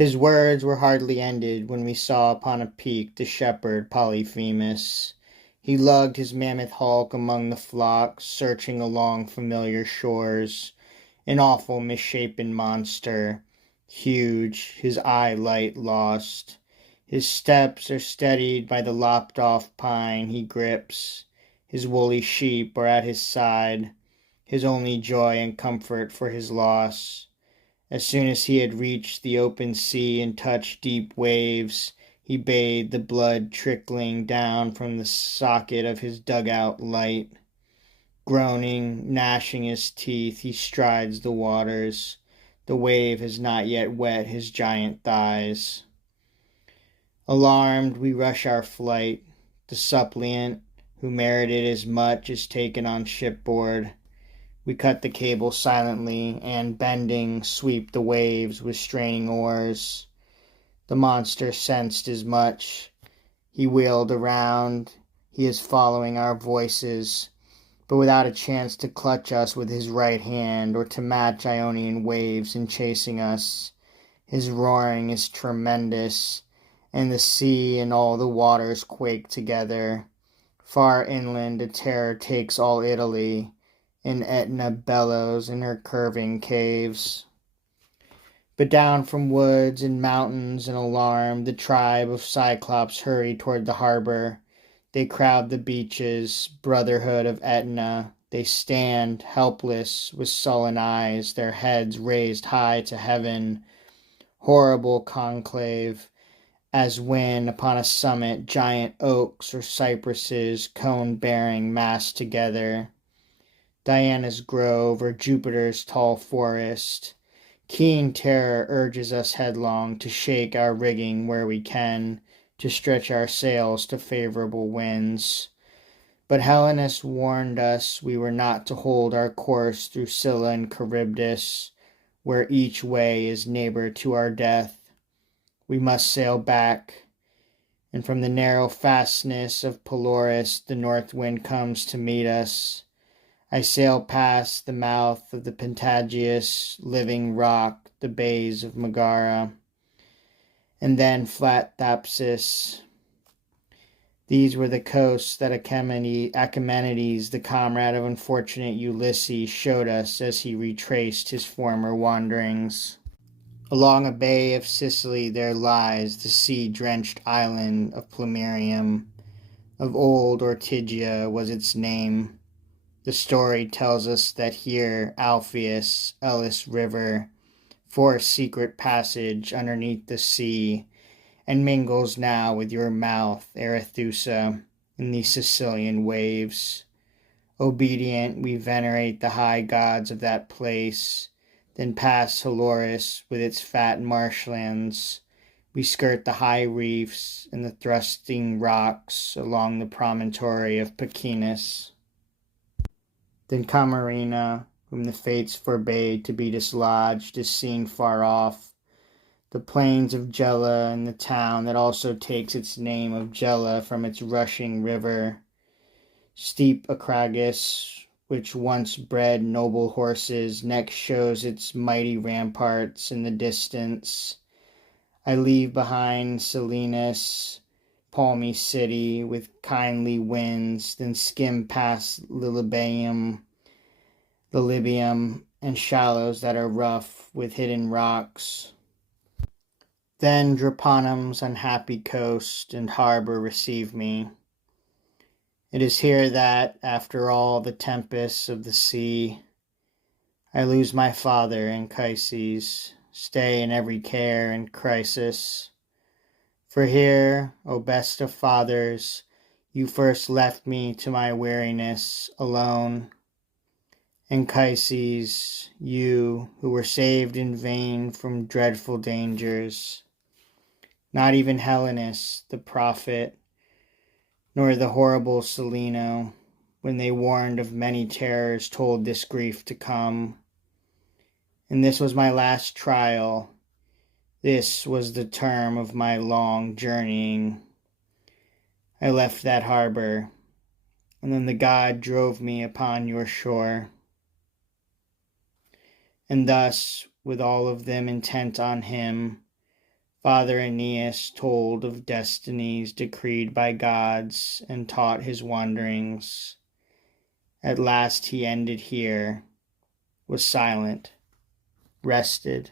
His words were hardly ended when we saw upon a peak the shepherd Polyphemus. He lugged his mammoth hulk among the flocks, searching along familiar shores, an awful misshapen monster, huge, his eye light lost. His steps are steadied by the lopped-off pine he grips. His woolly sheep are at his side, his only joy and comfort for his loss. As soon as he had reached the open sea and touched deep waves, he bade the blood trickling down from the socket of his dugout light. Groaning, gnashing his teeth, he strides the waters. The wave has not yet wet his giant thighs. Alarmed, we rush our flight. The suppliant, who merited as much, is taken on shipboard. We cut the cable silently, and, bending, sweep the waves with straining oars. The monster sensed as much. He wheeled around. He is following our voices, but without a chance to clutch us with his right hand or to match Ionian waves in chasing us. His roaring is tremendous, and the sea and all the waters quake together. Far inland a terror takes all Italy, and Aetna bellows in her curving caves. But down from woods and mountains in alarm, the tribe of Cyclops hurry toward the harbor. They crowd the beaches, brotherhood of Aetna. They stand, helpless, with sullen eyes, their heads raised high to heaven. Horrible conclave, as when upon a summit giant oaks or cypresses, cone-bearing, mass together. Diana's grove or Jupiter's tall forest. Keen terror urges us headlong to shake our rigging where we can, to stretch our sails to favorable winds. But Helenus warned us we were not to hold our course through Scylla and Charybdis, where each way is neighbor to our death. We must sail back, and from the narrow fastness of Pelorus the north wind comes to meet us. I sail past the mouth of the Pentagius, living rock, the bays of Megara, and then flat Thapsus. These were the coasts that Achaemenides, the comrade of unfortunate Ulysses, showed us as he retraced his former wanderings. Along a bay of Sicily there lies the sea-drenched island of Plumerium. Of old Ortygia was its name. The story tells us that here Alpheus, Elis River, forced secret passage underneath the sea, and mingles now with your mouth, Arethusa, in the Sicilian waves. Obedient, we venerate the high gods of that place, then past Helloris with its fat marshlands. We skirt the high reefs and the thrusting rocks along the promontory of Pacinus. Then Camarina, whom the fates forbade to be dislodged, is seen far off. The plains of Gela and the town that also takes its name of Gela from its rushing river. Steep Acragas, which once bred noble horses, next shows its mighty ramparts in the distance. I leave behind Selinus, palmy city with kindly winds, then skim past Lilybaeum, and shallows that are rough with hidden rocks. Then Drepanum's unhappy coast and harbor receive me. It is here that, after all the tempests of the sea, I lose my father, Anchises, stay in every care and crisis. For here, O best of fathers, you first left me to my weariness alone. Anchises, you who were saved in vain from dreadful dangers. Not even Helenus, the prophet, nor the horrible Cellino, when they warned of many terrors, told this grief to come. And this was my last trial. This was the term of my long journeying. I left that harbor, and then the god drove me upon your shore. And thus, with all of them intent on him, Father Aeneas told of destinies decreed by gods and taught his wanderings. At last he ended here, was silent, rested,